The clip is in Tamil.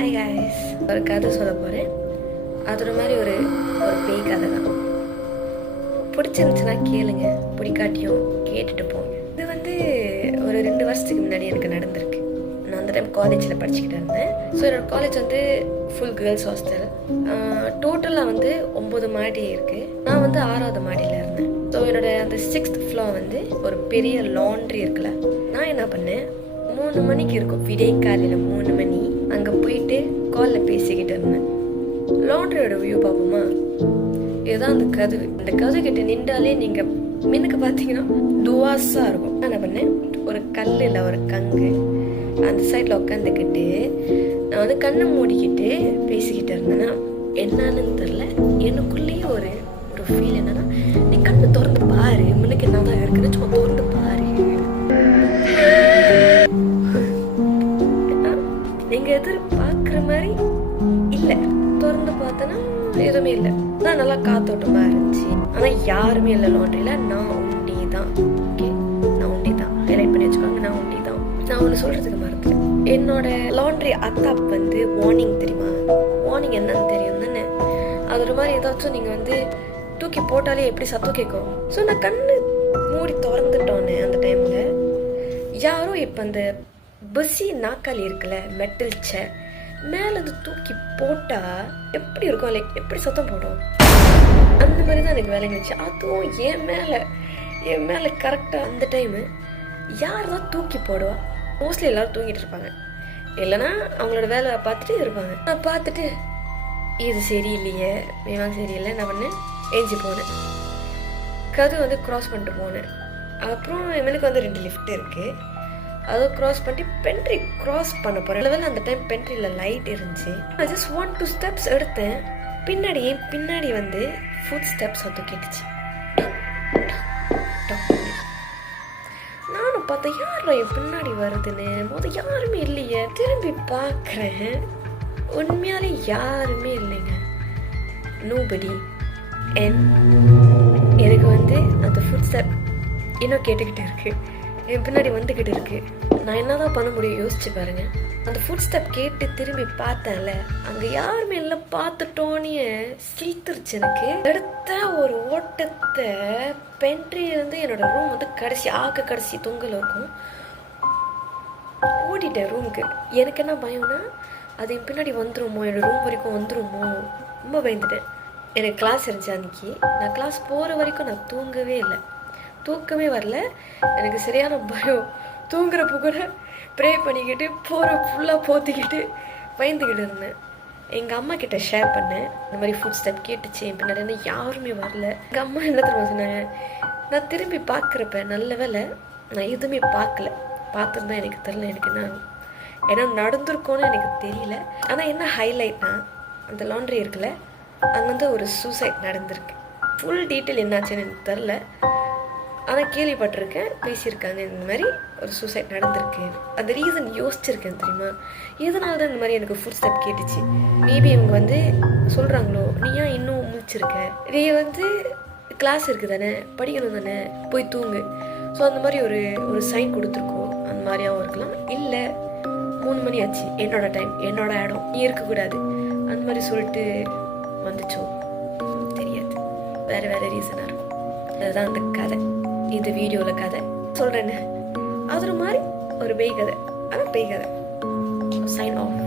ஹாய் காய்ஸ், ஒரு கதை சொல்ல போகிறேன். அது ஒரு மாதிரி ஒரு ஒரு பேய் கதை தான். பிடிச்சிருந்துச்சுன்னா கேளுங்க, பிடிக்காட்டியும் கேட்டுட்டு போங்க. இது வந்து ஒரு 2 வருஷத்துக்கு முன்னாடி எனக்கு நடந்திருக்கு. நான் அந்த டைம் காலேஜில் படிச்சுக்கிட்டு இருந்தேன். ஸோ என்னோடய காலேஜ் வந்து ஃபுல் கேர்ள்ஸ் ஹாஸ்டல். டோட்டலாக வந்து 9 மாடி இருக்குது. நான் வந்து 6வது மாடியில் இருந்தேன். ஸோ என்னோடய அந்த 6th ஃப்ளோர் வந்து ஒரு பெரிய லாண்ட்ரி இருக்குல்ல. நான் என்ன பண்ணேன், 3 மணிக்கு இருக்கும், விடிய காலையில் 3 மணி. அங்கே போயிட்டு காலில் பேசிக்கிட்டு இருந்தேன். லாண்ட்ரியோட வியூ பார்ப்போமா, இதுதான் அந்த கதவு. அந்த கதவு கிட்ட நின்றாலே நீங்கள் மின்னுக்கு பார்த்தீங்கன்னா துவாஸாக இருக்கும். நான் என்ன பண்ணேன், ஒரு கல்லில் ஒரு கங்கு அந்த சைடில் உட்காந்துக்கிட்டு நான் வந்து கண்ணை மூடிக்கிட்டு பேசிக்கிட்டு இருந்தேன்னா என்னன்னு தெரில. எனக்குள்ளேயே ஒரு ஒரு ஃபீல் என்னன்னா, நீ கண்ணை திறந்து பாரு, முன்னுக்கு என்ன தான் இருக்குன்னு சும்மா திறந்து பாரு. நீங்கள் எதிர்பார்க்குற மாதிரி இல்லை. திறந்து பார்த்தேன்னா எதுவுமே இல்லை. நான் நல்லா காத்தோட்டமாக இருந்துச்சு. ஆனால் யாருமே இல்லை லாண்ட்ரியில். நான் உண்டி தான். ஓகே, நான் உண்டி தான். ஹைலைட் பண்ணி வச்சுக்கோங்க, நான் உண்டி தான். நான் ஒன்று சொல்கிறதுக்கு மறந்துட்டேன். என்னோட லாண்ட்ரி அத்தாப் வந்து வார்னிங் தெரியுமா? வார்னிங் என்னன்னு தெரியும் தானே? அது ஒரு மாதிரி ஏதாச்சும் நீங்கள் வந்து தூக்கி போட்டாலே எப்படி சத்தம் கேட்கும். ஸோ நான் கண்ணு மூடி திறந்துட்டோன்னே அந்த டைமில் யாரோ இப்போ அந்த பஸ்ஸி நாக்காளி இருக்குல்ல, மெட்டல் சேர் மேலேருந்து தூக்கி போட்டால் எப்படி இருக்கும், லைக் எப்படி சத்தம் போடும், அந்த மாதிரி தான் எனக்கு வேலை இருந்துச்சு. அதுவும் என் மேலே கரெக்டாக அந்த டைமு யார் தான் தூக்கி போடுவா? மோஸ்ட்லி எல்லோரும் தூங்கிட்டு இருப்பாங்க, இல்லைன்னா அவங்களோட வேலை பார்த்துட்டு இருப்பாங்க. நான் பார்த்துட்டு இது சரியில்லையே, வேணாம் சரியில்லை, நான் பண்ணேன், ஏஞ்சி போனேன். கது வந்து க்ராஸ் பண்ணிட்டு போனேன். அப்புறம் எனக்கு வந்து 2 லிஃப்ட் இருக்குது. அதை க்ராஸ் பண்ணி பென்ட்ரி க்ராஸ் பண்ண போகிறேன். லெவலில் அந்த டைம் பென்ட்ரியில் லைட் இருந்துச்சு. நான் ஜஸ்ட் 1-2 ஸ்டெப்ஸ் எடுத்தேன். பின்னாடி வந்து ஃபுட் ஸ்டெப்ஸ் வந்து கேட்டுச்சு. நானும் பார்த்தேன், யாரும் என் பின்னாடி வருதுன்னு. யாருமே இல்லையே. திரும்பி பார்க்குறேன், உண்மையாலே யாருமே இல்லைங்க. நோபடி. எனக்கு வந்து அந்த ஃபுட் ஸ்டெப் இன்னும் கேட்டுக்கிட்டு இருக்கு, என் பின்னாடி வந்துக்கிட்டு இருக்கு. நான் என்னதான் பண்ண முடியும் யோசிச்சு பாருங்க. அந்த ஃபுட் ஸ்டெப் கேட்டு திரும்பி பார்த்தேன்ல, அங்கே யாருமே இல்லை. பார்த்துட்டோன்னே சீத்துருச்சு எனக்கு. அடுத்த ஒரு ஓட்டத்தை பென்ட்ரியிலேருந்து என்னோட ரூம் வந்து கடைசி தொங்கல் இருக்கும். ஓடிட்டேன் ரூமுக்கு. எனக்கு என்ன பயம்னா, அது என் பின்னாடி வந்துருமோ, என்னோட ரூம் வரைக்கும் வந்துருமோ, ரொம்ப பயந்துட்டேன். எனக்கு கிளாஸ் இருந்துச்சு அன்றைக்கி. நான் கிளாஸ் போகிற வரைக்கும் நான் தூங்கவே இல்லை, தூக்கமே வரல. எனக்கு சரியான பயம். தூங்குறப்ப கூட ப்ரே பண்ணிக்கிட்டு ஃபுல்லாக போத்திக்கிட்டு பயந்துக்கிட்டு இருந்தேன். எங்கள் அம்மா கிட்ட ஷேர் பண்ணேன், இந்த மாதிரி ஃபுட் ஸ்டெப் கேட்டுச்சு என் பின்னாடி, என்ன யாருமே வரல. எங்கள் அம்மா என்ன தெரியுமா சொன்னாங்க, நான் திரும்பி பார்க்குறப்ப நல்ல வேலை நான் எதுவுமே பார்த்துருந்தா எனக்கு தெரியல, எனக்கு என்ன நடந்திருக்கோன்னு எனக்கு தெரியல. ஆனால் என்ன ஹைலைட்னா, அந்த லாண்ட்ரி இருக்குல்ல, அங்கே வந்து ஒரு சூசைட் நடந்திருக்கு. ஃபுல் டீட்டெயில் என்னாச்சுன்னு எனக்கு தெரில, ஆனால் கேள்விப்பட்டிருக்கேன், பேசியிருக்காங்க, இந்த மாதிரி ஒரு சூசைட் நடந்திருக்கு. அந்த ரீசன் யோசிச்சிருக்கேன் தெரியுமா, எதனால தான் இந்த மாதிரி எனக்கு ஃபுட் ஸ்டெப் கேட்டுச்சு. மேபி இவங்க வந்து சொல்கிறாங்களோ, நீ ஏன் இன்னும் முழிச்சிருக்க, நீ வந்து கிளாஸ் இருக்குது தானே, படிக்கணும் தானே, போய் தூங்கு. ஸோ அந்த மாதிரி ஒரு சைன் கொடுத்துருக்கோம். அந்த மாதிரியாகவும் இருக்கலாம். இல்லை 3 மணி ஆச்சு, என்னோட டைம், என்னோட இடம், நீ இருக்கக்கூடாது, அந்த மாதிரி சொல்லிட்டு வந்துச்சோ தெரியாது. வேறு ரீசனாக இருக்கும். அதுதான் அந்த கதை. இந்த வீடியோவில் கதை சொல்கிறேன்னு அது ஒரு மாதிரி ஒரு பேய் கதை. ஆனால் பேய் கதை. Sign of.